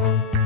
you